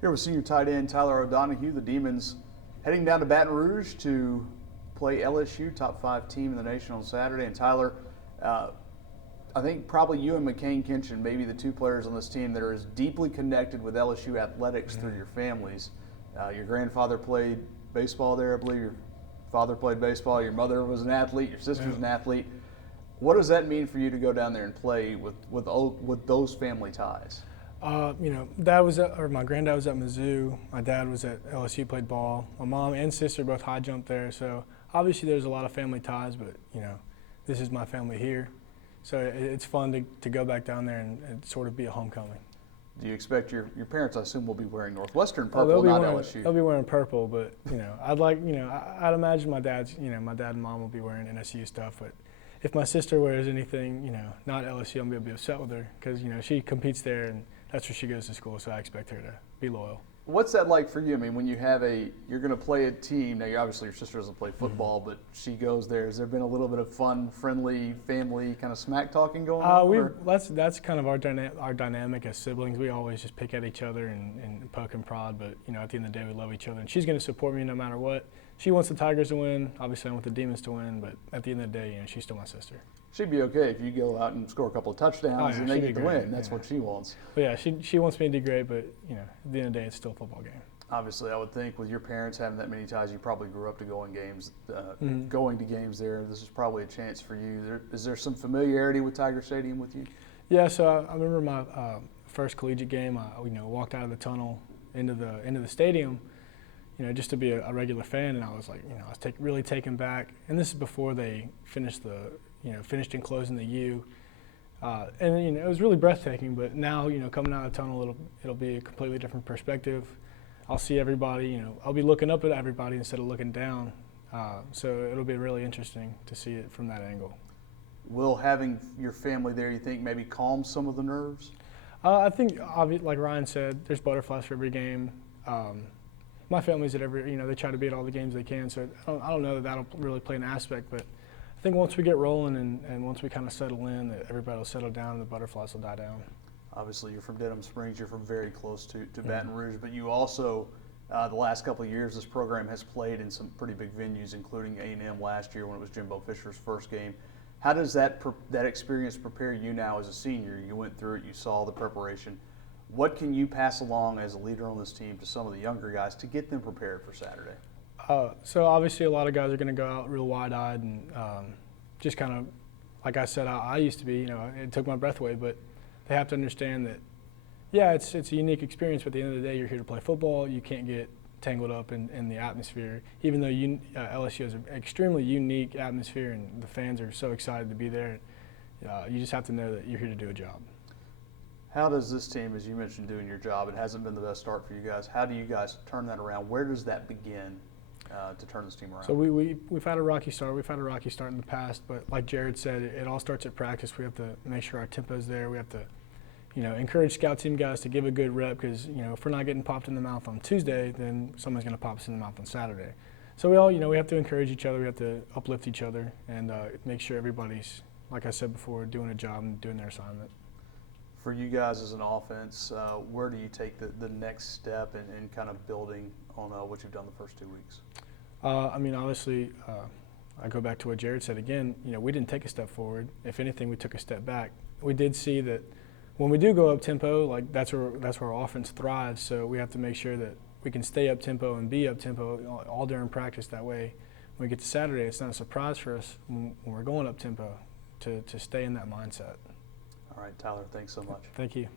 Here with senior tight end Tyler O'Donohue, the Demons heading down to Baton Rouge to play LSU, top 5 team in the nation on Saturday. And Tyler, I think probably you and McCain Kinchin may be the two players on this team that are as deeply connected with LSU athletics through your families. Your grandfather played baseball there, I believe. Your father played baseball. Your mother was an athlete. Your sister was an athlete. What does that mean for you to go down there and play with those family ties? My granddad was at Mizzou. My dad was at LSU, played ball. My mom and sister both high jumped there. So obviously there's a lot of family ties, but this is my family here. So it's fun to go back down there and sort of be a homecoming. Do you expect your parents, I assume, will be wearing Northwestern purple, not LSU? They'll be wearing purple, but I'd imagine my dad and mom will be wearing NSU stuff. But if my sister wears anything, not LSU, I'm gonna be upset with her because she competes there and that's where she goes to school. So I expect her to be loyal. What's that like for you? I mean, when you're going to play a team. Now, obviously, your sister doesn't play football, but she goes there. Has there been a little bit of fun, friendly, family kind of smack talking going on? That's kind of our dynamic as siblings. We always just pick at each other and poke and prod. But at the end of the day, we love each other, and she's going to support me no matter what. She wants the Tigers to win. Obviously, I want the Demons to win. But at the end of the day, she's still my sister. She'd be okay if you go out and score a couple of touchdowns and they get the win. That's what she wants. But yeah, she wants me to do great. But at the end of the day, it's still a football game. Obviously, I would think with your parents having that many ties, you probably grew up to going to games there. This is probably a chance for you. Is there some familiarity with Tiger Stadium with you? Yeah, so I remember my first collegiate game. I walked out of the tunnel into the stadium, just to be a regular fan, and I was like, I was really taken back. And this is before they finished enclosing the U. And it was really breathtaking. But now, coming out of the tunnel, it'll be a completely different perspective. I'll see everybody, I'll be looking up at everybody instead of looking down. So it'll be really interesting to see it from that angle. Will having your family there, you think, maybe calm some of the nerves? I think, like Ryan said, there's butterflies for every game. My family's at every, they try to be at all the games they can. So I don't know that that'll really play an aspect, but I think once we get rolling and once we kind of settle in, that everybody will settle down and the butterflies will die down. Obviously, you're from Denham Springs. You're from very close to Baton Rouge, but you also, the last couple of years, this program has played in some pretty big venues, including A&M last year when it was Jimbo Fisher's first game. How does that experience prepare you now as a senior? You went through it. You saw the preparation. What can you pass along as a leader on this team to some of the younger guys to get them prepared for Saturday? So obviously, a lot of guys are going to go out real wide-eyed and just kind of, like I said, I used to be. It took my breath away, but they have to understand that, yeah, it's a unique experience, but at the end of the day, you're here to play football. You can't get tangled up in the atmosphere, even though LSU has an extremely unique atmosphere and the fans are so excited to be there. You just have to know that you're here to do a job. How does this team, as you mentioned, doing your job, it hasn't been the best start for you guys. How do you guys turn that around? Where does that begin to turn this team around? So we've had a rocky start. We've had a rocky start in the past, but like Jared said, it all starts at practice. We have to make sure our tempo's there. We have to encourage scout team guys to give a good rep because, if we're not getting popped in the mouth on Tuesday, then someone's going to pop us in the mouth on Saturday. So we all, we have to encourage each other. We have to uplift each other and make sure everybody's, like I said before, doing a job and doing their assignment. For you guys as an offense, where do you take the next step in kind of building on what you've done the first 2 weeks? Obviously, I go back to what Jared said again. We didn't take a step forward. If anything, we took a step back. We did see that when we do go up tempo, that's where our offense thrives. So we have to make sure that we can stay up tempo and be up tempo all during practice. That way, when we get to Saturday, it's not a surprise for us when we're going up tempo to stay in that mindset. All right, Tyler, thanks so much. Thank you.